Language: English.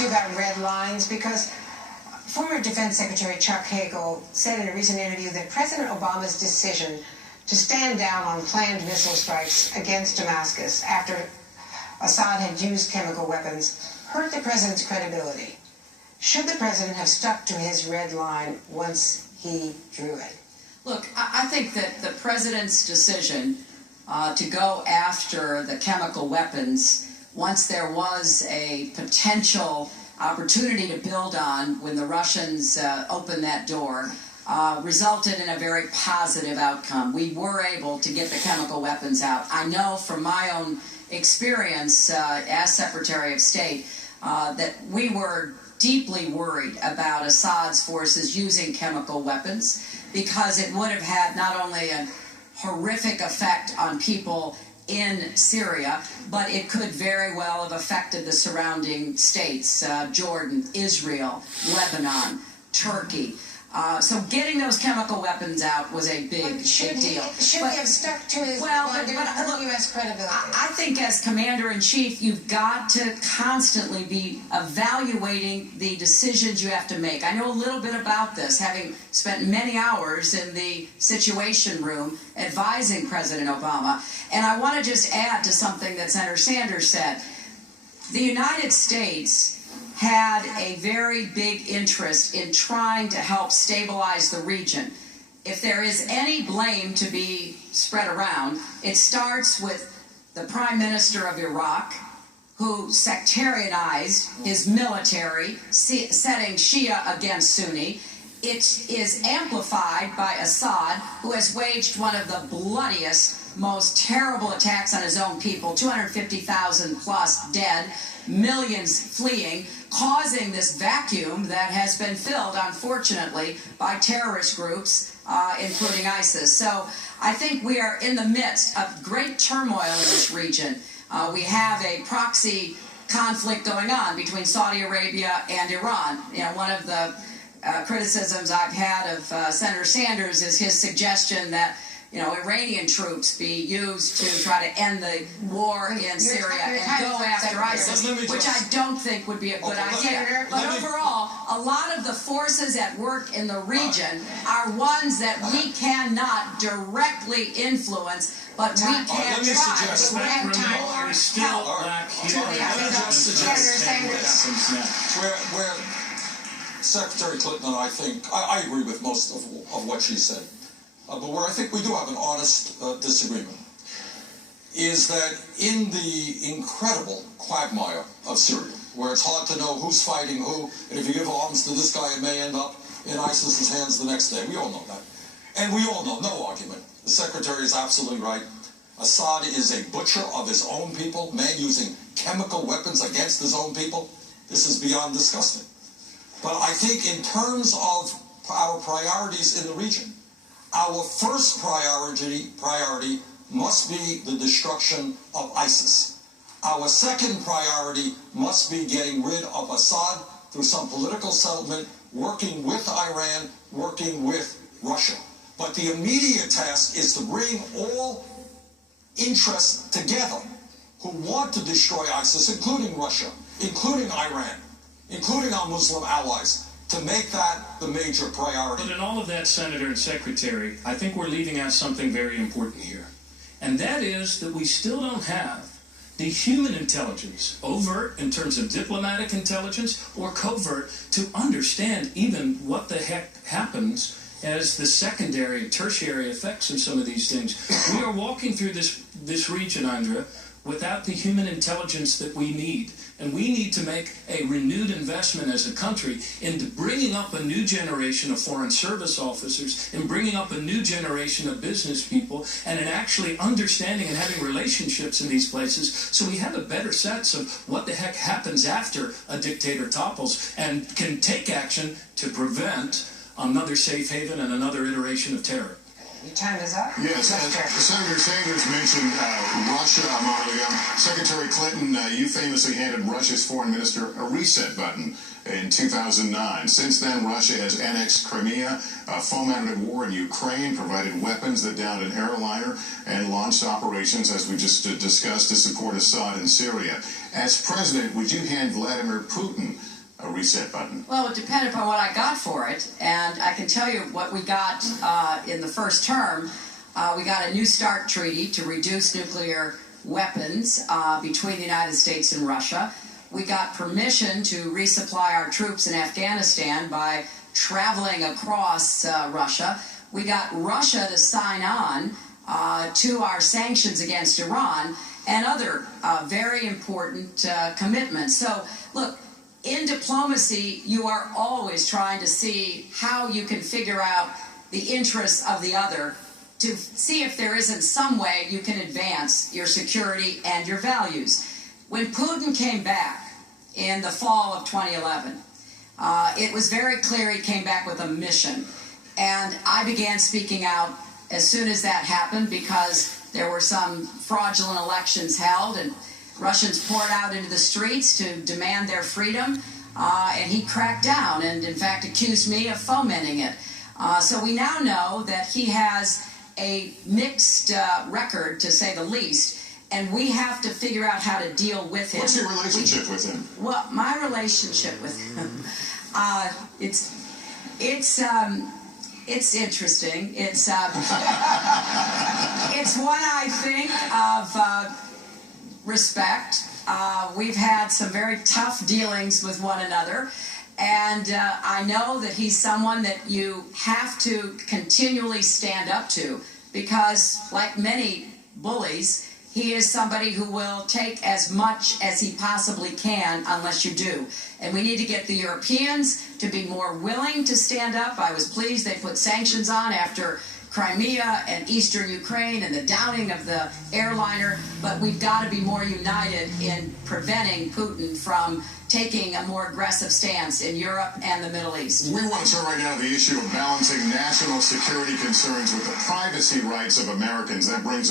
to you about red lines, because former Defense Secretary Chuck Hagel said in a recent interview that President Obama's decision to stand down on planned missile strikes against Damascus after Assad had used chemical weapons hurt the president's credibility. Should the president have stuck to his red line once he drew it? Look, I think that the president's decision to go after the chemical weapons, once there was a potential opportunity to build on when the Russians opened that door, resulted in a very positive outcome. We were able to get the chemical weapons out. I know from my own experience as Secretary of State that we were deeply worried about Assad's forces using chemical weapons, because it would have had not only a horrific effect on people in Syria, but it could very well have affected the surrounding states, Jordan, Israel, Lebanon, Turkey. So getting those chemical weapons out was a big deal. Should he have stuck to his U.S. credibility? I think as Commander-in-Chief, you've got to constantly be evaluating the decisions you have to make. I know a little bit about this, having spent many hours in the Situation Room advising President Obama. And I want to just add to something that Senator Sanders said. The United States had a very big interest in trying to help stabilize the region. If there is any blame to be spread around, it starts with the Prime Minister of Iraq, who sectarianized his military, setting Shia against Sunni. It is amplified by Assad, who has waged one of the bloodiest, most terrible attacks on his own people, 250,000 plus dead, millions fleeing, causing this vacuum that has been filled, unfortunately, by terrorist groups, including ISIS. So I think we are in the midst of great turmoil in this region. We have a proxy conflict going on between Saudi Arabia and Iran. You know, one of the criticisms I've had of Senator Sanders is his suggestion that Iranian troops be used to try to end the war in Syria and go after ISIS, which I don't think would be a good idea. But overall, a lot of the forces at work in the region are ones that we cannot directly influence, but we can try. Let me suggest where Secretary Clinton and I think, I agree with most of what she said. But where I think we do have an honest disagreement is that in the incredible quagmire of Syria, where it's hard to know who's fighting who, and if you give arms to this guy, it may end up in ISIS's hands the next day. We all know that. And we all know, no argument, the Secretary is absolutely right. Assad is a butcher of his own people, man using chemical weapons against his own people. This is beyond disgusting. But I think in terms of our priorities in the region, our first priority must be the destruction of ISIS. Our second priority must be getting rid of Assad through some political settlement, working with Iran, working with Russia. But the immediate task is to bring all interests together who want to destroy ISIS, including Russia, including Iran, including our Muslim allies, to make that the major priority. But in all of that, Senator and Secretary, I think we're leaving out something very important here. And that is that we still don't have the human intelligence, overt in terms of diplomatic intelligence, or covert, to understand even what the heck happens as the secondary and tertiary effects of some of these things. We are walking through this region, Andrea, without the human intelligence that we need. And we need to make a renewed investment as a country into bringing up a new generation of foreign service officers, and bringing up a new generation of business people, and in actually understanding and having relationships in these places so we have a better sense of what the heck happens after a dictator topples and can take action to prevent another safe haven and another iteration of terror. Your time is up. Yes, Senator Sanders mentioned Russia a moment ago. Secretary Clinton, you famously handed Russia's foreign minister a reset button in 2009. Since then, Russia has annexed Crimea, fomented a war in Ukraine, provided weapons that downed an airliner, and launched operations, as we just discussed, to support Assad in Syria. As president, would you hand Vladimir Putin a reset button? Well, it depended upon what I got for it, and I can tell you what we got in the first term. We got a New START treaty to reduce nuclear weapons between the United States and Russia. We got permission to resupply our troops in Afghanistan by traveling across Russia. We got Russia to sign on to our sanctions against Iran and other very important commitments. So, look, in diplomacy, you are always trying to see how you can figure out the interests of the other to see if there isn't some way you can advance your security and your values. When Putin came back in the fall of 2011, it was very clear he came back with a mission. And I began speaking out as soon as that happened because there were some fraudulent elections held and Russians poured out into the streets to demand their freedom, and he cracked down and, in fact, accused me of fomenting it. So we now know that he has a mixed record, to say the least, and we have to figure out how to deal with him. What's your relationship with him? Well, my relationship with him, it's interesting. It's one, I think, of respect. We've had some very tough dealings with one another, and I know that he's someone that you have to continually stand up to because, like many bullies, he is somebody who will take as much as he possibly can unless you do. And we need to get the Europeans to be more willing to stand up. I was pleased they put sanctions on after Crimea and eastern Ukraine and the downing of the airliner, but we've got to be more united in preventing Putin from taking a more aggressive stance in Europe and the Middle East. We want to turn right now to the issue of balancing national security concerns with the privacy rights of Americans. That brings us